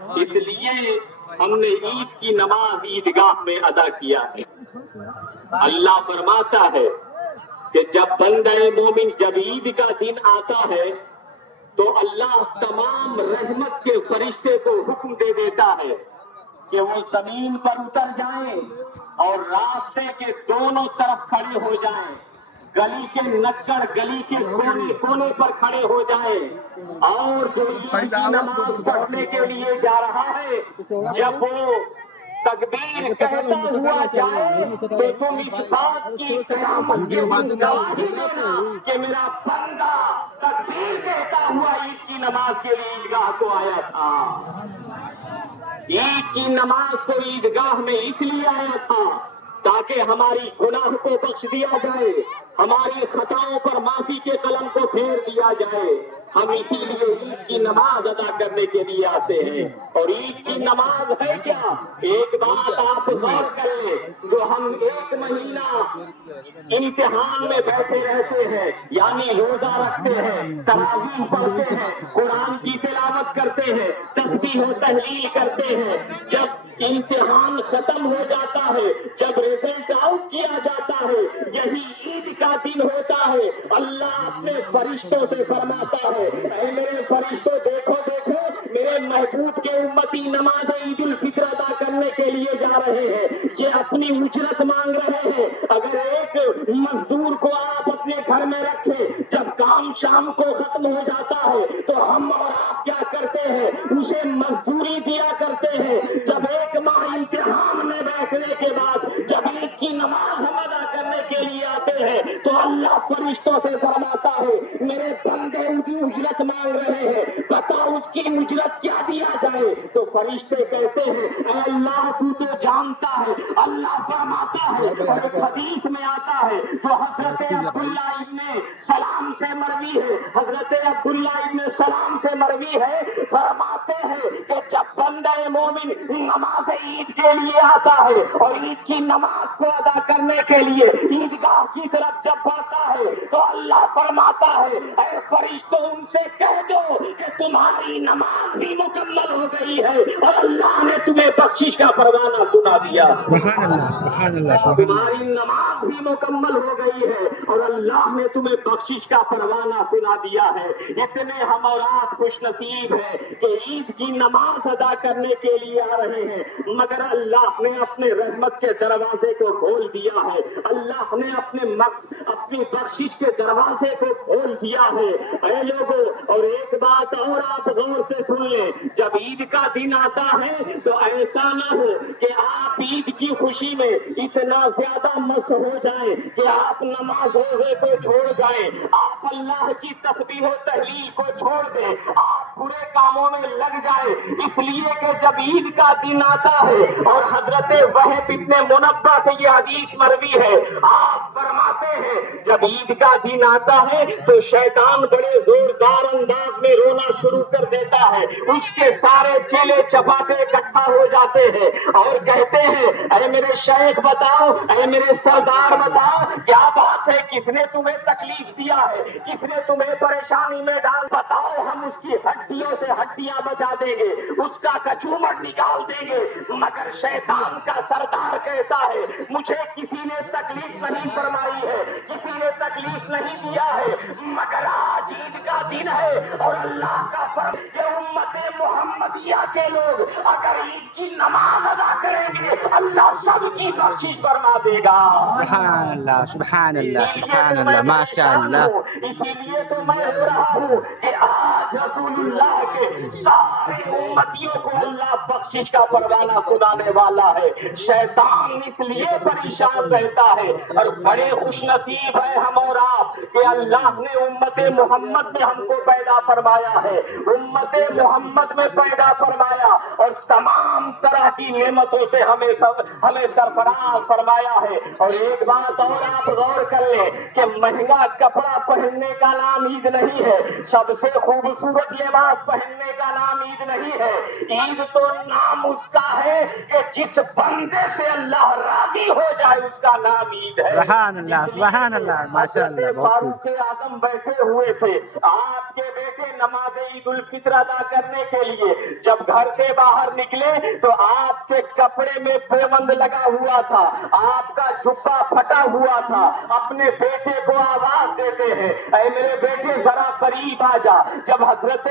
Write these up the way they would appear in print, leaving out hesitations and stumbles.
اس لیے ہم نے عید کی نماز عیدگاہ میں ادا کیا ہے۔ اللہ فرماتا ہے کہ جب بندہ مومن جب عید کا دن آتا ہے تو اللہ تمام رحمت کے فرشتے کو حکم دے دیتا ہے کہ وہ زمین پر اتر جائیں اور راستے کے دونوں طرف کھڑے ہو جائیں، گلی کے نکڑ گلی کے کونے کونے پر کھڑے ہو جائیں، اور جو عید کی نماز پڑھنے کے لیے جا رہا ہے جب وہ تکبیر کہتا ہوا جائے تو تم اس بات کی قیامت کے وقت گواہی دینا کہ میرا بندہ تکبیر کہتا ہوا عید کی نماز کے لیے عیدگاہ کو آیا تھا۔ عید کی نماز کو عیدگاہ میں اس لیے آیا تھا تاکہ ہماری گناہ کو بخش دیا جائے، ہماری خطاؤں پر معافی کے قلم کو پھیر دیا جائے۔ ہم اسی لیے عید کی نماز ادا کرنے کے لیے آتے ہیں۔ اور عید کی نماز ہے کیا؟ ایک بات آپ غور کریں، جو ہم ایک مہینہ امتحان میں بیٹھے رہتے ہیں، یعنی روزہ رکھتے ہیں، تراویح پڑھتے ہیں، قرآن کی تلاوت کرتے ہیں، تسبیح و تحلیل کرتے ہیں، جب امتحان ختم ہو جاتا ہے، جب ریزلٹ آؤٹ کیا جاتا ہے، یہی عید کا دن ہوتا ہے، اللہ اپنے فرشتوں سے فرماتا ہے، اے میرے فرشتوں دیکھو دیکھو میرے محبوب کے امتی نماز عید الفطر ادا کرنے کے لیے جا رہے ہیں، یہ اپنی اجرت مانگ رہے ہیں۔ اگر ایک مزدور کو آپ اپنے گھر میں رکھیں، جب کام شام کو ختم ہو جاتا ہے تو ہم اور آپ کیا کرتے ہیں؟ اسے مزدوری دیا کرتے ہیں۔ جب ایک ماہ امتحان میں بیٹھنے کے بعد جب عید کی نماز ہم ادا کرنے کے لیے آتے ہیں تو اللہ فرشتوں سے فرماتا ہے میرے بندے ان کی اجرت مانگ رہے ہیں، بتاؤ اس کی اجرت کیا دیا جائے؟ تو فرشتے کہتے ہیں اے اللہ تو جانتا ہے۔ اللہ فرماتا ہے، اور ایک حدیث میں آتا ہے جو حضرت عبداللہ ابن سلام سے مروی ہے، حضرت عبداللہ ابن سلام سے مروی ہے، فرماتے ہیں کہ جب بندہ مومن نماز عید کے لیے آتا ہے اور عید کی نماز کو ادا کرنے کے لیے عیدگاہ کی طرف جب بڑھتا ہے تو اللہ فرماتا ہے اے فرشتوں ان سے کہہ دو کہ تمہاری نماز بھی مکمل ہو گئی ہے اور اللہ نے تمہیں بخشش کا پروانہ سنا دیا۔ سبحان اللہ، سبحان اللہ، سبحان اللہ۔ تمہاری نماز بھی مکمل ہو گئی ہے اور اللہ نے تمہیں بخشش کا پروانہ سنا دیا ہے۔ اتنے ہم اور آپ خوش نصیب ہیں کہ عید کی نماز ادا کرنے کے لیے آ رہے ہیں، مگر اللہ نے اپنے رحمت کے دروازے کو کھول دیا ہے، اللہ نے اپنی بخشش کے دروازے کو کھول دیا ہے۔ اے لوگوں، اور ایک بات اور آپ غور سے سن لیں، جب عید کا دن آتا ہے تو ایسا نہ ہو کہ آپ عید کی خوشی میں اتنا زیادہ مست ہو جائیں کہ آپ نماز روزے کو چھوڑ جائیں، آپ اللہ کی تسبیح و تحلیل کو چھوڑ دیں، آپ برے کاموں میں لگ جائیں، اس لیے کہ جب عید کا دن آتا ہے اور حضرت وہب ابن منبہ سے یہ حدیث مروی ہے، آپ فرماتے ہیں جب عید کا دن آتا ہے تو شیطان بڑے زوردار انداز میں رونا شروع کر دیتا ہے، اس کے سارے چیلے چپاٹے اکٹھا ہو جاتے ہیں اور کہتے ہیں اے میرے شیخ بتاؤ، اے میرے سردار بتاؤ کیا بات ہے، کس نے تمہیں تکلیف دیا ہے، کس نے تمہیں پریشانی میں ڈال، بتاؤ ہم اس کی ہڈیوں سے ہڈیاں بچا دیں گے، اس کا کچومر نکال دیں گے۔ مگر شیطان کا سردار کہتا ہے مجھے کسی نے تکلیف نہیں فرمائی ہے، کسی نے تکلیف نہیں دیا ہے، مگر آج عید کا دن ہے اور اللہ کا فرمان کہ امت محمدیہ کے لوگ اگر عید کی نماز ادا کریں گے اللہ سب کی بخشش فرما دے گا۔ سبحان اللہ، سبحان اللہ، سبحان اللہ، ماشاء اللہ۔ اسی لیے تو میں ہو رہا ہوں کہ آج رسول اللہ کے سارے امتیوں کو اللہ بخشش کا پروانہ سنانے والا ہے۔ شیطان اس لیے پریشان رہتا ہے اور بڑے خوش نصیب ہے ہم اور آپ کہ اللہ نے امت محمد میں ہم کو پیدا فرمایا ہے، امت محمد میں پیدا فرمایا اور تمام طرح کی نعمتوں سے ہمیں سرفراز فرمایا ہے۔ اور ایک بات اور آپ غور کر لیں کہ مہنگا کپڑا پہننے کا نام عید نہیں ہے، سب سے خوبصورت لباس پہننے کا نام عید عید نہیں ہے. عید تو نام اس کا ہے کہ جس بندے سے اللہ راضی ہو جائے اس کا نام عید ہے. سبحان اللہ سبحان اللہ ماشاء اللہ بہت خوب. فاروق اعظم بیٹھے ہوئے تھے. آپ کے بیٹے نماز عید الفطر ادا کرنے کے لیے جب گھر سے باہر نکلے تو آپ کے کپڑے میں پیوند لگا ہوا تھا, آپ کا جبہ پھٹا ہوا تھا. اپنے بیٹے کو آواز دیتے ہیں, اے میرے بیٹے ذرا قریب آ جا. جب حضرت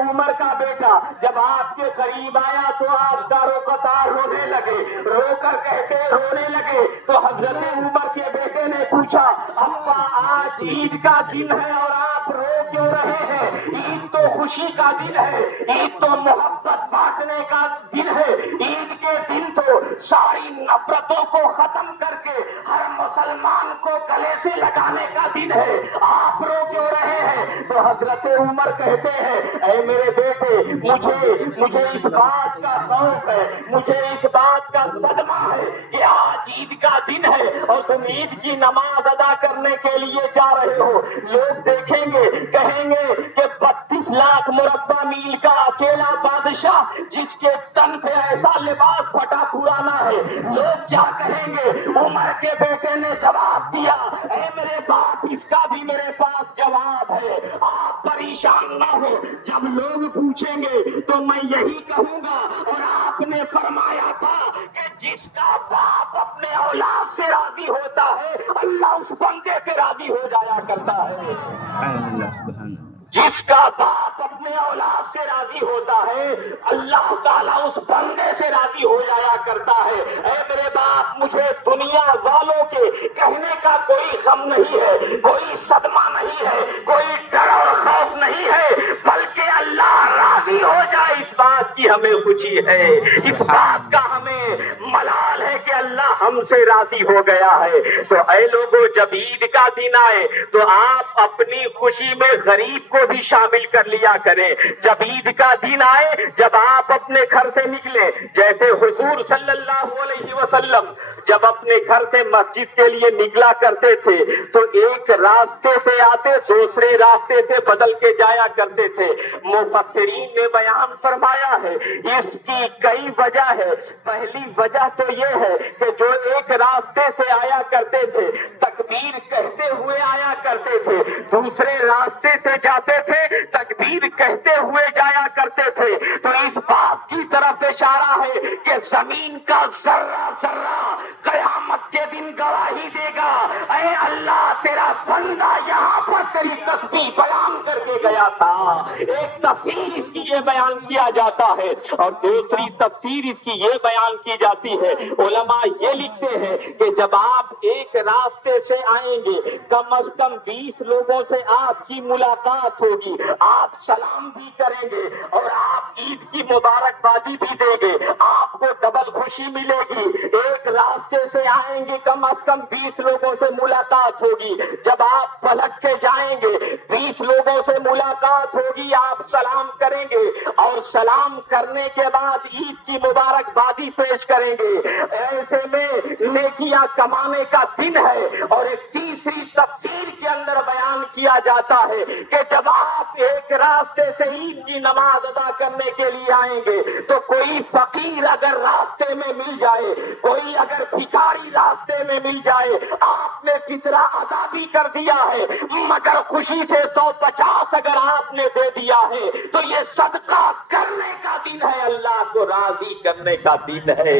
عمر کا بیٹا جب آپ کے قریب آیا تو آپ دارو قطار رونے لگے, رو کر کہتے رونے لگے. تو حضرت عمر کے بیٹے نے پوچھا, ابا آج عید کا دن ہے اور آپ رو کیوں رہے ہیں؟ عید تو خوشی کا دن ہے, عید تو محبت بانٹنے کا دن ہے, عید کے دن تو ساری نفرتوں کو ختم کر کے ہر مسلمان کو گلے سے لگانے کا دن ہے, آپ رو کیوں رہے ہیں؟ تو حضرت عمر کہتے ہیں, اے میرے بیٹے مجھے اس بات کا خوف ہے, مجھے اس بات کا صدمہ ہے کہ آج عید کا دن ہے اور تم عید کی نماز ادا کرنے کے لیے جا رہے ہو. لوگ دیکھیں گے, کہیں گے کہ 32 لاکھ مربع میل کا اکیلا بادشاہ جس کے تن پہ ایسا لباس پھٹا پرانا ہے, لوگ کیا کہیں گے؟ عمر کے بیٹے نے جواب دیا, اے میرے باپ اس کا بھی میرے پاس جواب ہے, آپ پریشان نہ ہو. جب لوگ پوچھیں گے تو میں یہی کہوں گا, اور آپ نے فرمایا تھا کہ جس کا باپ اپنے اولاد سے راضی ہوتا ہے اللہ اس بندے سے راضی ہو جایا کرتا ہے. سبحان اللہ سبحان اللہ. جس کا باپ اپنے اولاد سے راضی ہوتا ہے اللہ تعالیٰ اس بندے سے راضی ہو جایا کرتا ہے. اے میرے باپ, مجھے دنیا والوں کے کہنے کا کوئی غم نہیں ہے, کوئی صدمہ نہیں ہے, کوئی ڈر اور خوف نہیں ہے, بلکہ اللہ راضی ہو جائے اس بات کی ہمیں خوشی ہے, اس بات کا ہمیں ملال ہے کہ اللہ ہم سے راضی ہو گیا ہے. تو اے لوگوں, جب عید کا دن آئے تو آپ اپنی خوشی میں غریب کو بھی شامل کر لیا کریں. جب عید کا دن آئے, جب آپ اپنے گھر سے نکلے, جیسے حضور صلی اللہ علیہ وسلم جب اپنے گھر سے مسجد کے لیے نکلا کرتے تھے تو ایک راستے سے آتے دوسرے راستے سے بدل کے جایا کرتے تھے. مفسرین نے بیان فرمایا ہے اس کی کئی وجہ ہے. پہلی وجہ تو یہ ہے کہ جو ایک راستے سے آیا کرتے تھے تکبیر کہتے ہوئے آیا کرتے تھے, دوسرے راستے سے جاتے تھے تکبیر کہتے ہوئے جایا کرتے تھے. تو اس بات کی طرف اشارہ ہے کہ زمین کا ذرہ ذرہ قیامت کے دن گواہی دے گا, اے اللہ تیرا بندہ یہاں پر تیری تسبیح بیان کر کے گیا تھا. ایک تفسیر اس کی یہ بیان کیا جاتا ہے, اور دوسری تفسیر اس کی یہ بیان کی جاتی ہے. علماء یہ لکھتے ہیں کہ جب آپ ایک راستے سے آئیں گے کم از کم 20 لوگوں سے آپ کی ملاقات ہوگی, آپ سلام بھی کریں گے اور آپ عید کی مبارکبادی بھی دیں گے, آپ کو ڈبل خوشی ملے گی. ایک راستے سے آئیں گے کم از کم 20 لوگوں سے ملاقات ہوگی, جب آپ پلٹ کے جائیں گے 20 لوگوں سے ملاقات ہوگی, آپ سلام کریں گے اور سلام کرنے کے بعد عید کی مبارکبادی پیش کریں گے. ایسے میں نیکیاں کمانے کا دن ہے. اور ایک تیسری تفسیر کے اندر بیان کیا جاتا ہے کہ جب آپ ایک راستے سے عید کی نماز ادا کرنے کے لیے آئیں گے تو کوئی فقیر اگر راستے میں مل جائے, کوئی اگر بھکاری راستے میں مل جائے, آپ نے فطرہ ادا بھی کر دیا ہے مگر خوشی سے 150 اگر آپ نے دے دیا ہے تو یہ صدقہ کرنے کا دن ہے, اللہ کو راضی کرنے کا دن ہے.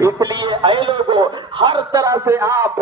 اس لیے اے لوگوں, ہر طرح سے آپ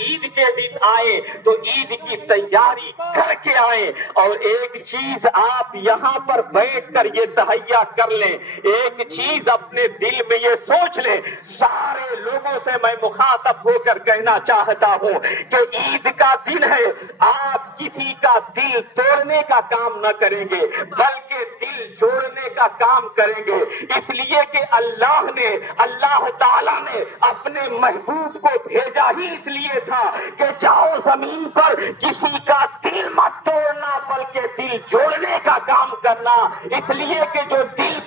عید کے دن آئے تو عید کی تیاری کر کے آئیں. اور ایک چیز آپ یہاں پر بیٹھ کر یہ تہیا کر لیں, ایک چیز اپنے دل میں یہ سوچ لیں, سارے لوگوں سے میں مخاطب ہو کر کہنا چاہتا ہوں کہ عید کا دن ہے, آپ کسی کا دل توڑنے کا کام نہ کریں گے بلکہ دل جوڑنے کا کام کریں گے. اس لیے کہ اللہ تعالیٰ نے اپنے محبوب کو بھیجا ہی اس لیے تھا کہ جاؤ زمین پر کسی کا دل مت توڑنا بلکہ دل جوڑنے کا کام کرنا. اس لیے کہ جو دل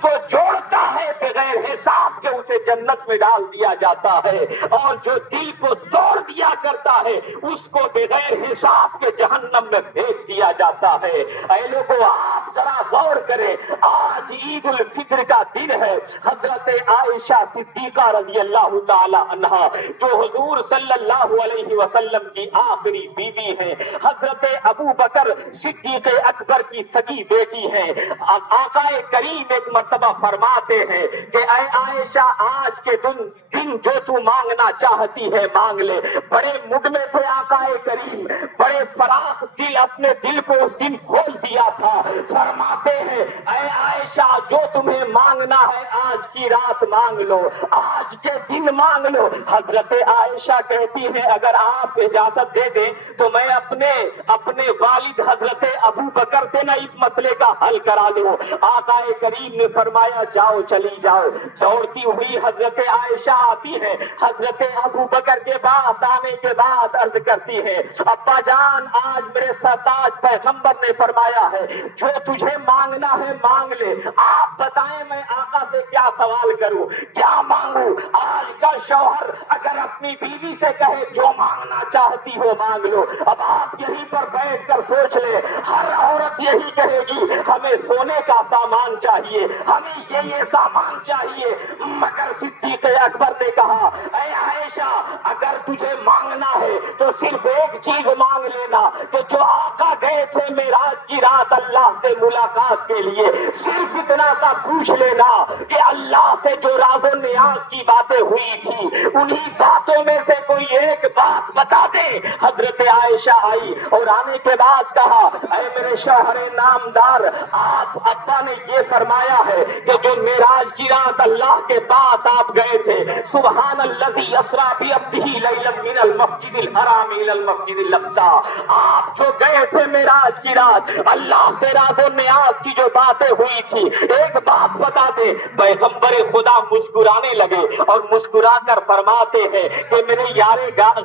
کو جوڑتا ہے بغیر بغیر حساب کے اسے جنت میں ڈال دیا جاتا ہے، اور جو دل کو توڑ دیا کرتا ہے اس کو بغیر حساب کے جہنم میں بھیج دیا جاتا ہے۔ اے لوگوں، آپ ذرا غور کریں، آج عید الفطر کا دن ہے۔ حضرت عائشہ صدیقہ رضی اللہ تعالی عنہا جو حضور صلی اللہ علیہ وسلم کی آخری بیوی ہیں، حضرت ابو بکر صدیق اکبر کی سگی بیٹی ہیں، آقا کریم ایک مرتبہ فرماتے ہیں کہ اے عائشہ، آج کے دن جو تو مانگنا چاہتی ہے مانگ لے۔ بڑے مڈ میں تھے آقا کریم، بڑے فراخ دل، اپنے دل کو اس دن کھول دیا تھا۔ فرماتے ہیں اے عائشہ، جو تمہیں مانگنا ہے آج کی رات مانگ لو، آج کے دن مانگ لو۔ حضرت عائشہ کہتی ہیں اگر آپ اجازت دے دیں تو میں اپنے والد حضرت ابو بکر سے نہ اس مسئلے کا حل کرا لوں۔ آقا کریم نے فرمایا جاؤ، چلی جاؤ۔ دوڑتی ہوئی حضرت عائشہ آتی ہے، حضرت ابو بکر کے پاس آنے کے بعد عرض کرتی ہے ابا جان، آج میرے سرتاج پیغمبر نے فرمایا ہے جو تجھے مانگنا ہے مانگ لے، آپ بتائیں میں آقا سے کیا سوال کروں، کیا مانگوں؟ آج کا شوہر اگر اپنی بیوی سے کہے جو مانگنا چاہتی ہو مانگ لو، اب آپ یہیں پر بیٹھ کر سوچ لیں، ہر عورت یہی کہے گی ہمیں سونے کا سامان چاہیے، ہمیں یہ سامان چاہیے، مگر صدیق اکبر نے کہا اے عائشہ، اگر تجھے مانگنا ہے تو صرف ایک چیز مانگ لینا کہ جو آقا گئے تھے معراج کی رات اللہ سے ملاقات کے لیے، صرف اتنا سا پوچھ لینا کہ اللہ سے جو راز و نیاز کی باتیں ہوئی تھی انہی باتوں میں سے کوئی ایک بات بتا دے۔ حضرت عائشہ آئی اور آنے کے بعد کہا اے میرے شوہر نامدار، آپ ابا نے یہ فرمایا ہے کہ جو معراج کی رات اللہ کے پاس آپ گئے تھے، سبحان الذی اسریٰ بعبدہ لیلا من المسجد الحرام الی المسجد الاقصی، آپ جو گئے تھے معراج کی رات، اللہ سے راز و نیاز کی جو باتیں ہوئی تھی ایک بات بتا دے۔ پیغمبر خدا مسکرانے لگے اور مسکرا کر فرماتے ہیں کہ میرے یار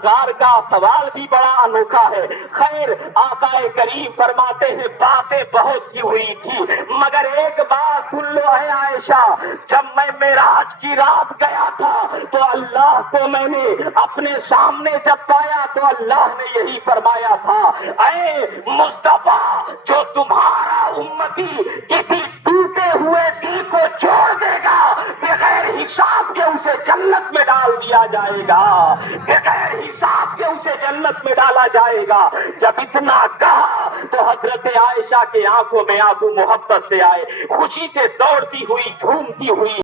غار کا سوال بھی بڑا انوکھا ہے۔ خیر، آقا کریم فرماتے ہیں باتیں بہت سی ہوئی تھی مگر ایک بات سن لو اے عائشہ، جب میں معراج کی رات گیا تھا تو اللہ کو میں نے اپنے سامنے جب پایا تو اللہ نے یہی فرمایا تھا اے مصطفیٰ، جو تمہارا امتی کسی ٹوٹے ہوئے دل کو چھوڑ دے گا بغیر حساب کے اسے جنت میں ڈال دیا جائے گا، بغیر حساب کے اسے جنت میں ڈالا جائے گا۔ جب اتنا کہا تو حضرت عائشہ کے آنکھوں میں آنسو محبت سے آئے، خوشی سے دوڑتی ہوئی جھومتی ہوئی